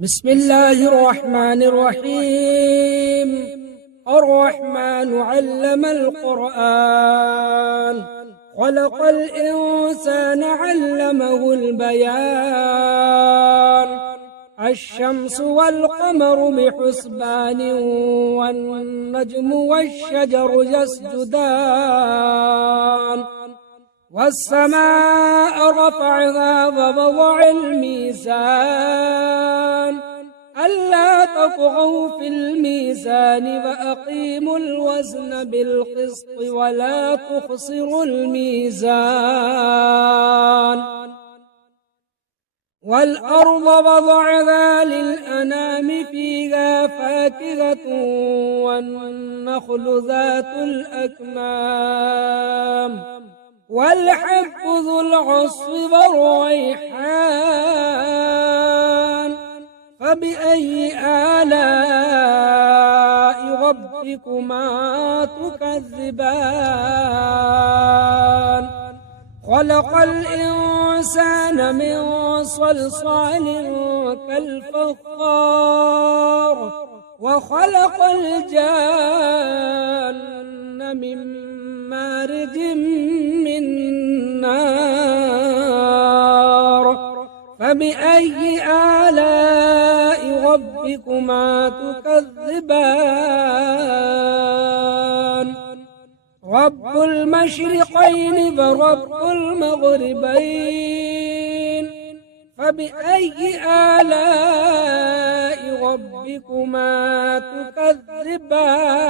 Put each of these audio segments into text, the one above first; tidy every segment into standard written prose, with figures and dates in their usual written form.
بسم الله الرحمن الرحيم. الرحمن علم القرآن، خلق الإنسان علمه البيان. الشمس والقمر بحسبان، والنجم والشجر يسجدان. والسماء رفعها ووضع الميزان، ألا تطغوا في الميزان وأقيموا الوزن بالقسط ولا تخسروا الميزان. والأرض وضعها للأنام، فيها فاكهة والنخل ذات الأكمام، والحب ذو العصف والريحان. فبأي آلاء ربكما تكذبان؟ خلق الإنسان من صلصال كالفخار، وخلق الجان من مارج من نار. فبأي آلاء ربكما تكذبان؟ رب المشرقين ورب المغربين، فبأي آلاء ربكما تكذبان؟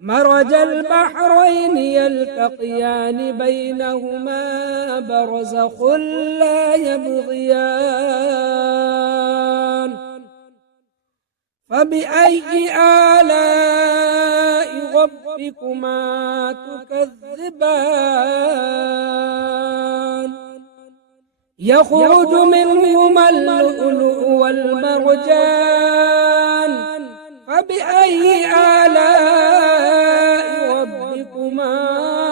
مرج البحرين يلتقيان، بينهما برزخ لا يبغيان. فبأي آلاء ربكما تكذبان؟ يخرج منهما اللؤلؤ والمرجان، فبأي آلاء ربكما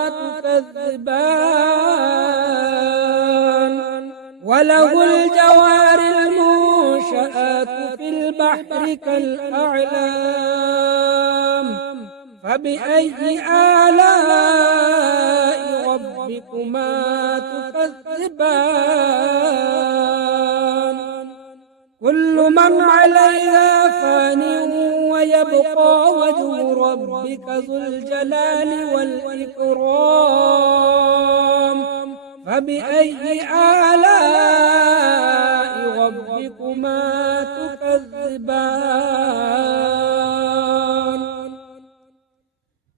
تكذبان؟ وله الجوار المنشآت في البحر كالأعلام، فبأي آلاء ربكما تكذبان؟ كل من عليها فان، ويبقى وجه ربك ذو الجلال والإكرام. فبأي آلاء ربكما تكذبان؟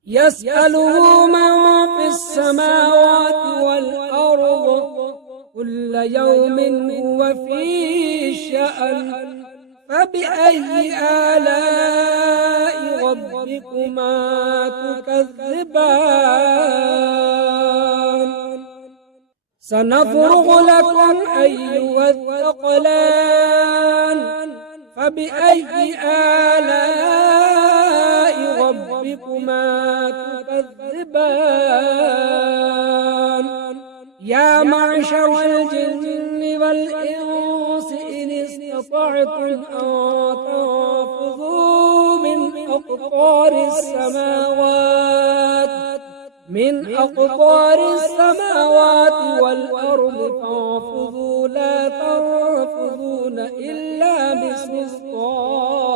يسأله من في السماوات والأرض، كل يوم هو في شأن. فبأي آلاء ربكما تكذبان؟ سنفرغ لكم أيها الثقلان، فبأي آلاء ربكما تكذبان؟ يا معشر الجن والإنس إن استطعتم أن تنفذوا من أقطار السماوات والأرض، فانفذوا لا تنفذون إلا بسلطان.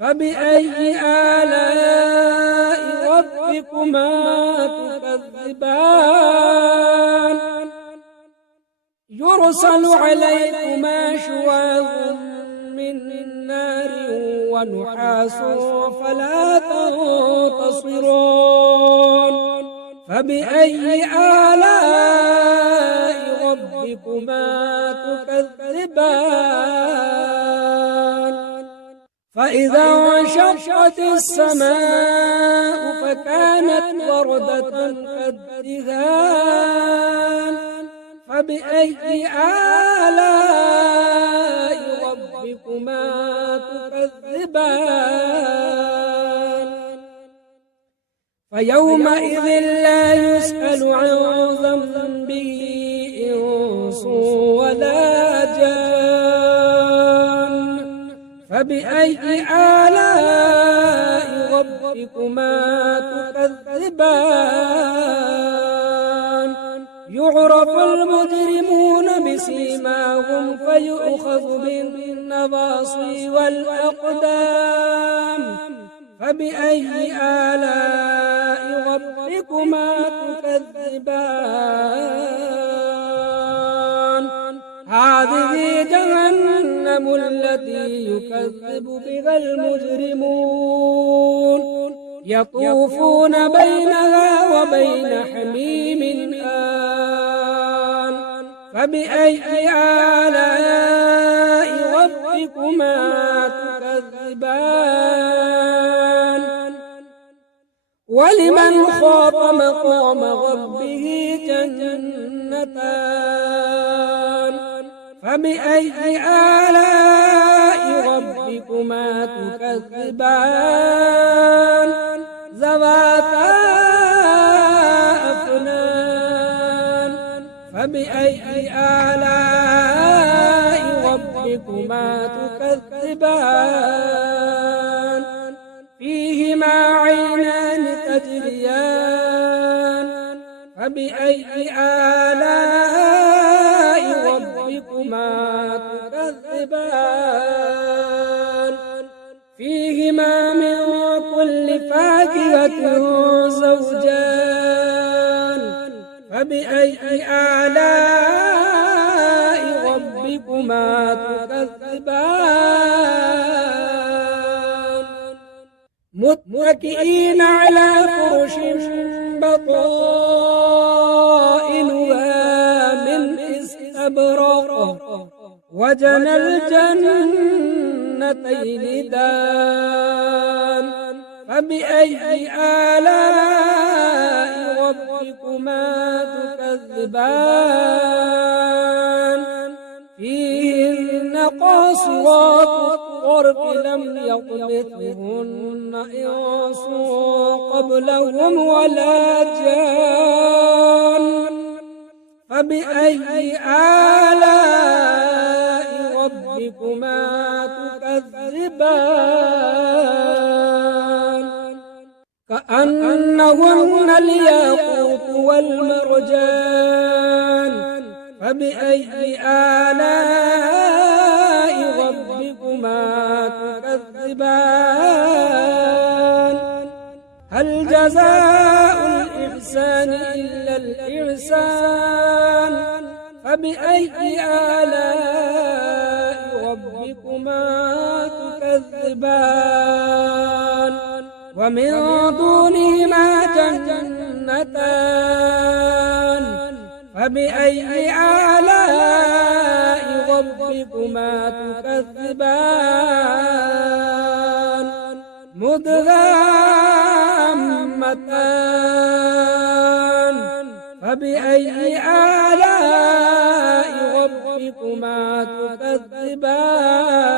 فبأي آلاء ربكما تكذبان؟ يرسل عليكما شواظ من نار ونحاس فلا تنتصران. فبأي آلاء ربكما تكذبان؟ فإذا انشقت السماء فكانت وردة كالدهان. فبأي آلاء ربكما تكذبان؟ فيومئذ لا يسأل عن ذنبه إنس فبأي آلاء ربكما تكذبان يعرف المجرمون بسيماهم فيؤخذ بالنواصي والأقدام فبأي آلاء ربكما تكذبان هذه جهنم التي يكذب بها المجرمون يطوفون بينها وبين حميم آن فبأي آلاء ربكما تكذبان ولمن خاف مقام ربه جنتان فبأي آلاء ربكما تكذبان ذواتا أفنان فبأي آلاء ربكما تكذبان فيهما عينان تجريان فبأي آلاء ربكما تكذبان فيهما من كل فاكهة زوجان فبأي آلاء ربكما تكذبان متكئين على فرش بطائنها من استبرق وجنى الجنتين دان فبأي آلاء ربكما تكذبان فيهن قاصرات الطرف لم يطمثهن إنس قبلهم ولا جان فبأي آلاء ربكما تكذبان كأنهن الياقوت والمرجان فبأي آلاء ربكما تكذبان هل جزاء الإحسان إلا الإحسان فبأي آلاء ربكما تكذبان ومن دونهما جنتان فبأي آلاء ربكما تكذبان مدهامتان فبأي آلاء ربكما تكذبان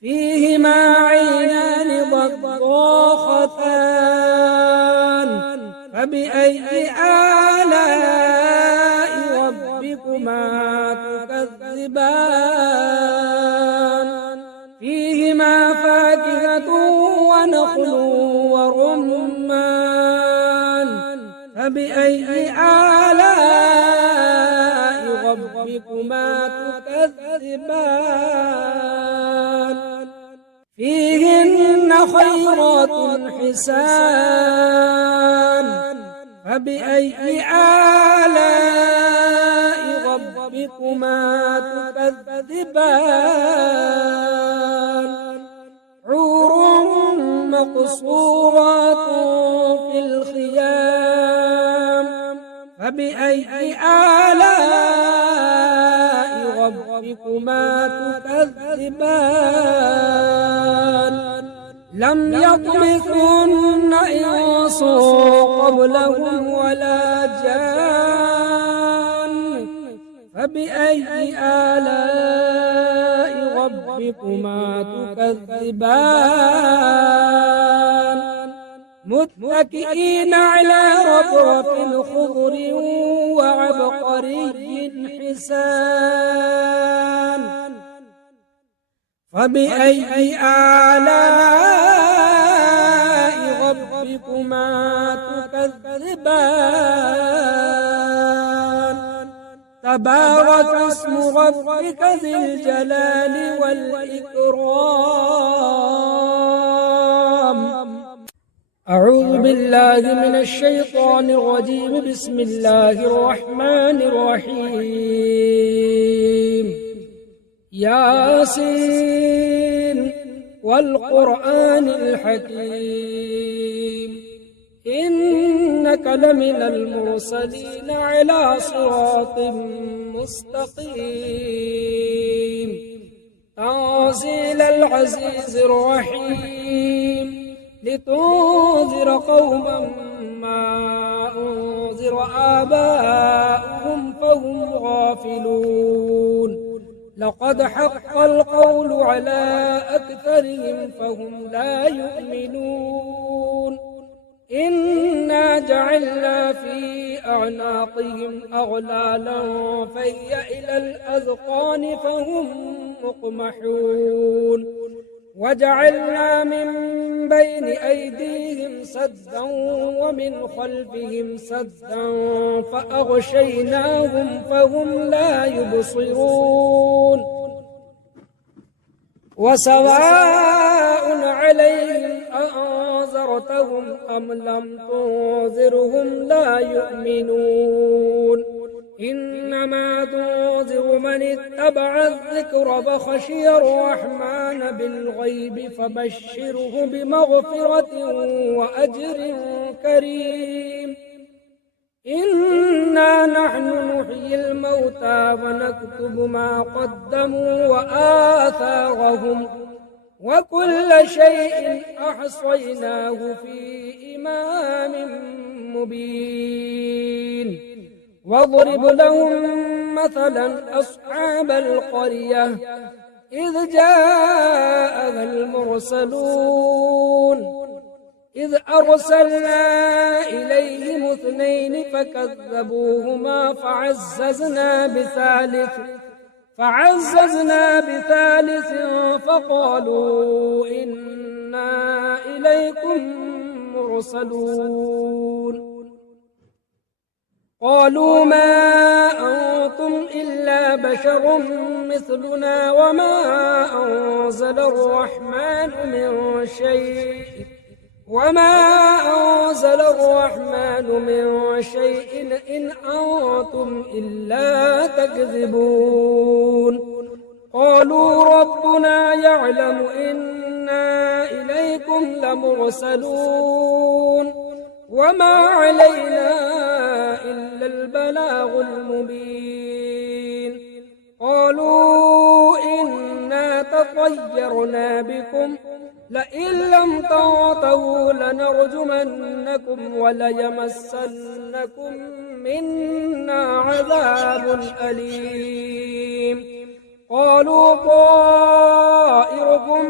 فيهما عينان ضاختان فبأي آلاء ربكما تكذبان فيهما فاكهة ونخل ورمان فبأي آلاء ربكما تكذبان فيهن خيرات حسان فبأي آلاء ربكما تكذبان حور مقصورات في الخيام فبأي آلاء ربكما تكذبان لم يطمثهن إنس قبلهم ولا جان فبأي آلاء ربكما تكذبان متكئين على رفرف خضر وعبقري حسان فبأي آلاء ربكما تكذبان تبارك اسم ربك ذي الجلال والإكرام أعوذ بالله من الشيطان الرجيم بسم الله الرحمن الرحيم ياسين والقرآن الحكيم إنك لمن المرسلين على صراط مستقيم تنزيل العزيز الرحيم لتنذر قوما ما أنذر آباؤهم فهم غافلون لقد حق القول على أكثرهم فهم لا يؤمنون إنا جعلنا في أعناقهم أغلالا فهي إلى الأذقان فهم مقمحون وجعلنا من بين أيديهم سدا ومن خلفهم سدا فأغشيناهم فهم لا يبصرون وسواء عليهم أأنذرتهم أم لم تنذرهم لا يؤمنون إنما تنذر من اتبع الذكر فخشي الرحمن بالغيب فبشره بمغفرة وأجر كريم إنا نحن نحيي الموتى ونكتب ما قدموا وآثارهم وكل شيء أحصيناه في إمام مبين واضرب لهم مثلا أصحاب القرية إذ جاءها المرسلون إذ أرسلنا إليهم اثنين فكذبوهما فعززنا بثالث فقالوا إنا إليكم مرسلون قالوا ما أنتم إلا بشر مثلنا وما أنزل الرحمن من شيء إن أنتم إلا تكذبون قالوا ربنا يعلم إنا إليكم لمرسلون وما علينا إلا البلاغ المبين قالوا إنا تطيرنا بكم لئن لم تنتهوا لنرجمنكم وليمسنكم منا عذاب أليم قالوا طائركم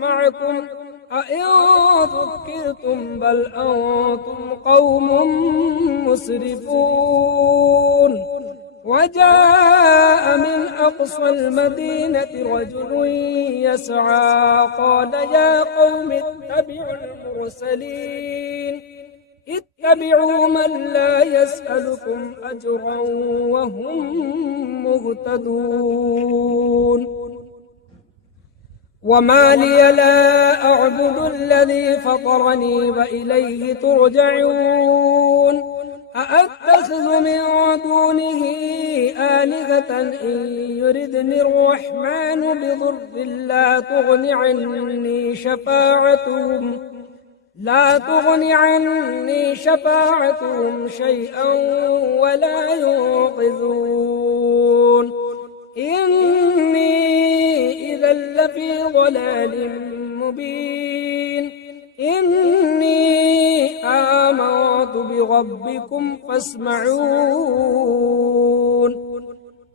معكم أئن ذكرتم بل أنتم قوم مسرفون وجاء من أقصى المدينة رجل يسعى قال يا قوم اتبعوا المرسلين اتبعوا من لا يسألكم أجرا وهم مهتدون وما لي لا أعبد الذي فطرني وإليه ترجعون أأتخذ من دونه آلهة إن يردني الرحمن بضر لا تغن عني شفاعتهم شيئا ولا ينقذون إني إذا لفي ضلال مبين إني آمنت بربكم فاسمعون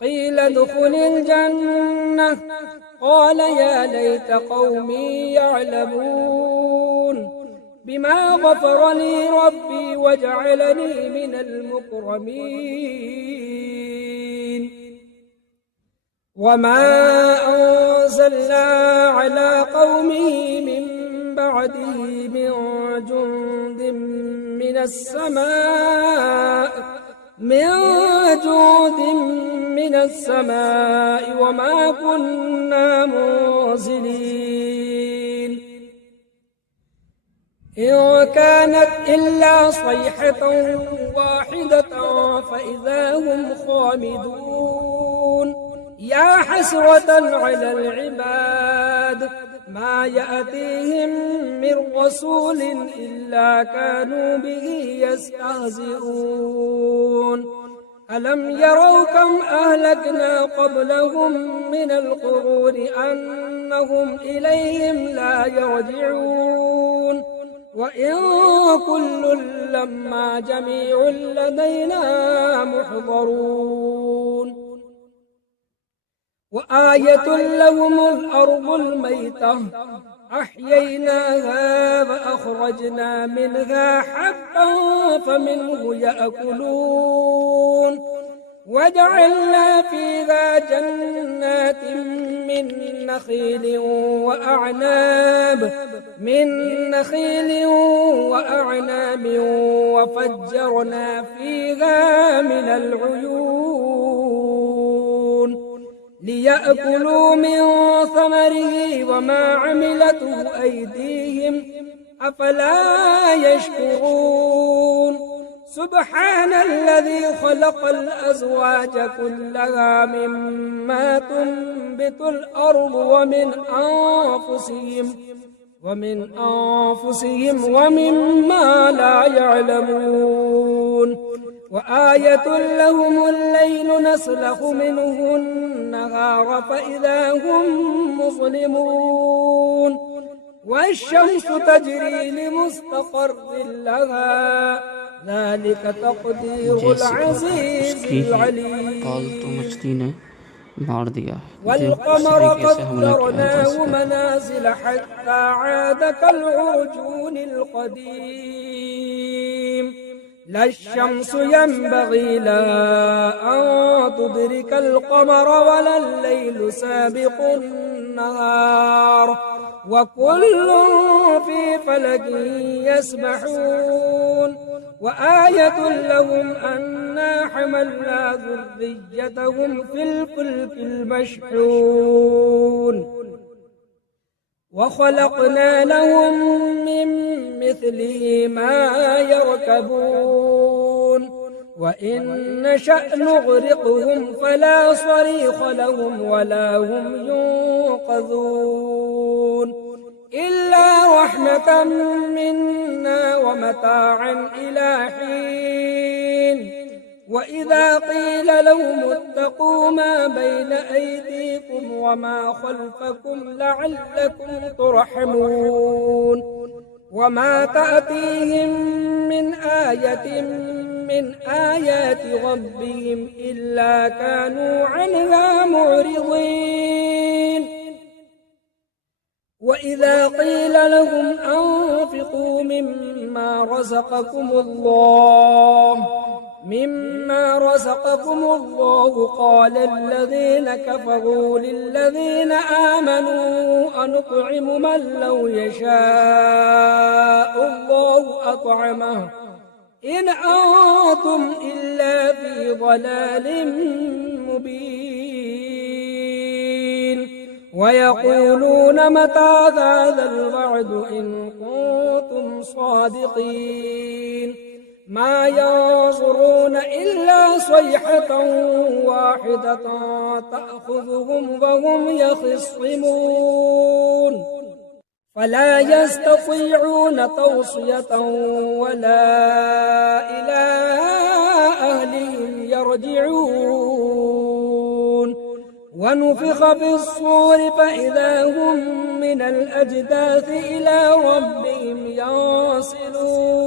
قيل ادخل الجنة قال يا ليت قومي يعلمون بما غفر لي ربي وجعلني من المكرمين وما أرسلنا على قومه من بعده من جند من السماء وما كنا منزلين إن كانت إلا صيحة واحدة فإذا هم خامدون يا حسرة على العباد ما يأتيهم من رسول إلا كانوا به يستهزئون ألم يروا كم أهلكنا قبلهم من القرون أنهم إليهم لا يرجعون وإن كل لما جميع لدينا محضرون وآية لهم الأرض الميتة أحييناها فأخرجنا منها حبا فمنه يأكلون وجعلنا فيها جنات من نخيل وأعناب وفجرنا فيها من العيون ليأكلوا من ثمره وما عملته أيديهم أفلا يشكرون سبحان الذي خلق الأزواج كلها مما تنبت الأرض ومن أنفسهم ومما لا يعلمون وآية لهم الليل نسلخ منه النهار فإذا هم مظلمون والشمس تجري لمستقر لها ذلك تقدير العزيز العليم والقمر قدرناه منازل حتى عاد كالعرجون القديم لا الشمس ينبغي لها أن تدرك القمر ولا الليل سابق النهار وكل في فلك يسبحون وآية لهم أنا حملنا ذريتهم في الفلك المشحون وخلقنا لهم من مثله ما يركبون وإن نشأ نغرقهم فلا صريخ لهم ولا هم ينقذون إلا رحمة منا ومتاعا إلى حين وإذا قيل لهم اتقوا ما بين أيديكم وما خلفكم لعلكم ترحمون وما تأتيهم من آية من آيات ربهم إلا كانوا عنها معرضين وإذا قيل لهم أنفقوا مما رزقكم الله قال الذين كفروا للذين آمنوا أنطعم من لو يشاء الله أطعمه إن أنتم إلا في ضلال مبين ويقولون متى هذا الوعد إن كنتم صادقين ما ينظرون إلا صيحة واحدة تأخذهم وهم يخصمون فلا يستطيعون توصية ولا إلى أهلهم يرجعون ونفخ في الصور فإذا هم من الأجداث إلى ربهم ينسلون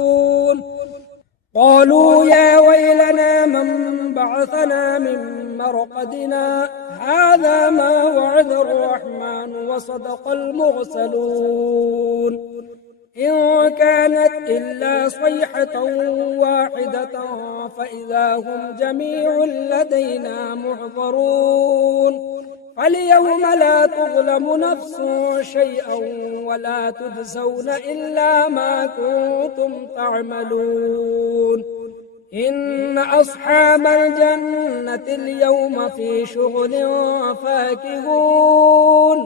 قالوا يا ويلنا من بعثنا من مرقدنا هذا ما وعد الرحمن وصدق المرسلون إن كانت إلا صيحة واحدة فإذا هم جميع لدينا محضرون فاليوم لا تظلم نفس شيئا ولا تجزون إلا ما كنتم تعملون إن أصحاب الجنة اليوم في شغل فاكهون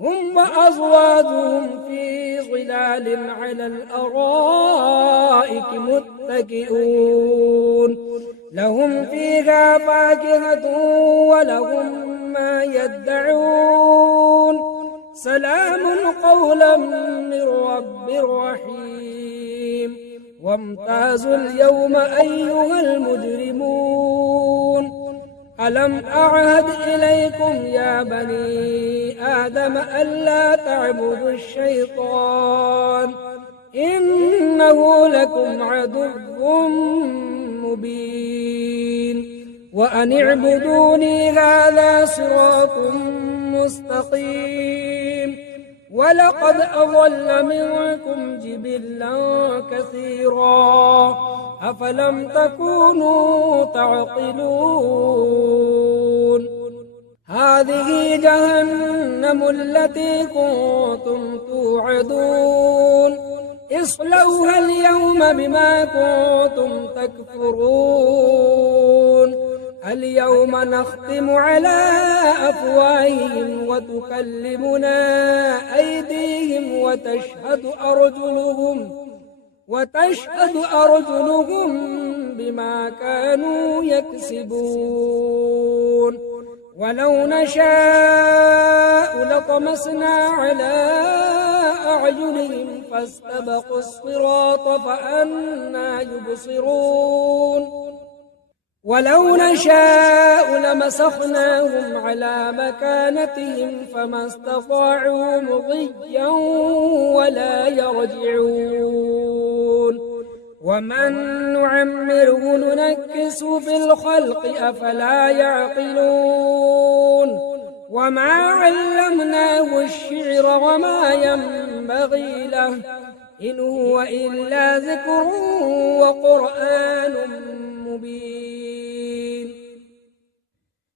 هم وأزواجهم في ظلال على الأرائك متكئون لهم فيها فاكهة ولهم ما يدعون سلام قولا من رب رحيم وامتازوا اليوم أيها المجرمون ألم أعهد إليكم يا بني آدم ألا تعبدوا الشيطان إنه لكم عدو مبين وأن اعبدوني هذا صراط مستقيم ولقد أضل منكم جبلا كثيرا أفلم تكونوا تعقلون هذه جهنم التي كنتم توعدون اصلوها اليوم بما كنتم تكفرون اليوم نختم على أفواههم وتكلمنا أيديهم وتشهد أرجلهم بما كانوا يكسبون ولو نشاء لطمسنا على أعينهم فاستبقوا الصراط فأنى يبصرون ولو نشاء لمسخناهم على مكانتهم فما استطاعوا مضيا ولا يرجعون ومن نعمره ننكس في الخلق أفلا يعقلون وما علمناه الشعر وما ينبغي له إن هو إلا ذكر وقرآن مبين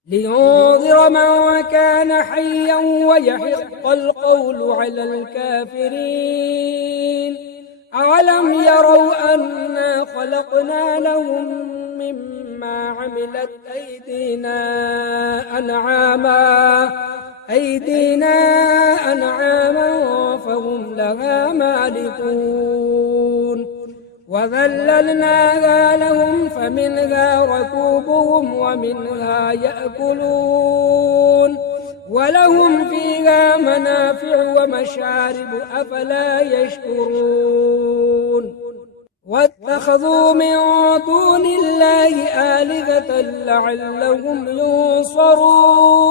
لينذر من كان حيا ويحق القول على الكافرين أولم يروا أنا خلقنا لهم مما عملت أيدينا أنعاما فهم لها مالكون وذللناها لهم فمنها ركوبهم ومنها يأكلون ولهم فيها منافع ومشارب أفلا يشكرون واتخذوا من دون الله آلهة لعلهم ينصرون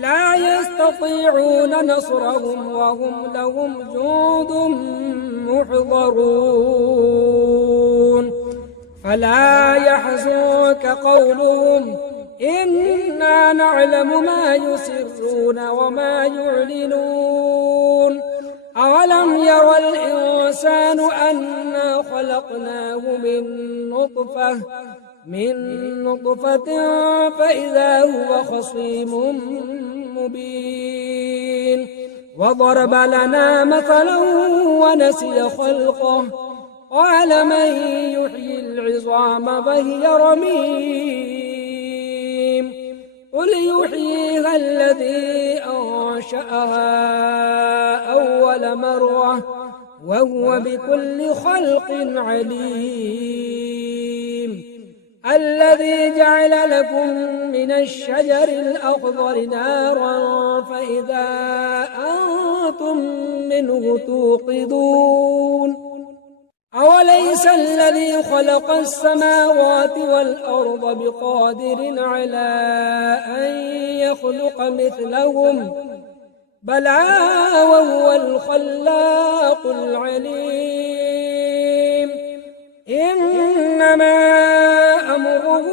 لا يستطيعون نصرهم وهم لهم جند محضرون فلا يحزنك قولهم إنا نعلم ما يسرون وما يعلنون أولم ير الإنسان أنا خلقناه من نطفة فإذا هو خصيم مبين وضرب لنا مثلا ونسي خلقه قال من يحيي العظام فهي رميم قل يحييها الذي أنشأها أول مرة وهو بكل خلق عليم الذي جعل لكم من الشجر الأخضر نارا فإذا أنتم منه توقدون أوليس الذي خلق السماوات والأرض بقادر على أن يخلق مثلهم بلى وهو الخلاق العليم إنما أمره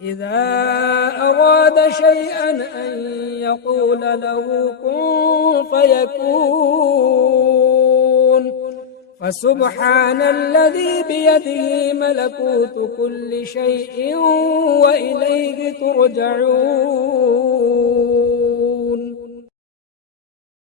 إذا أراد شيئا أن يقول له كن فيكون فسبحان الذي بيده ملكوت كل شيء وإليه ترجعون.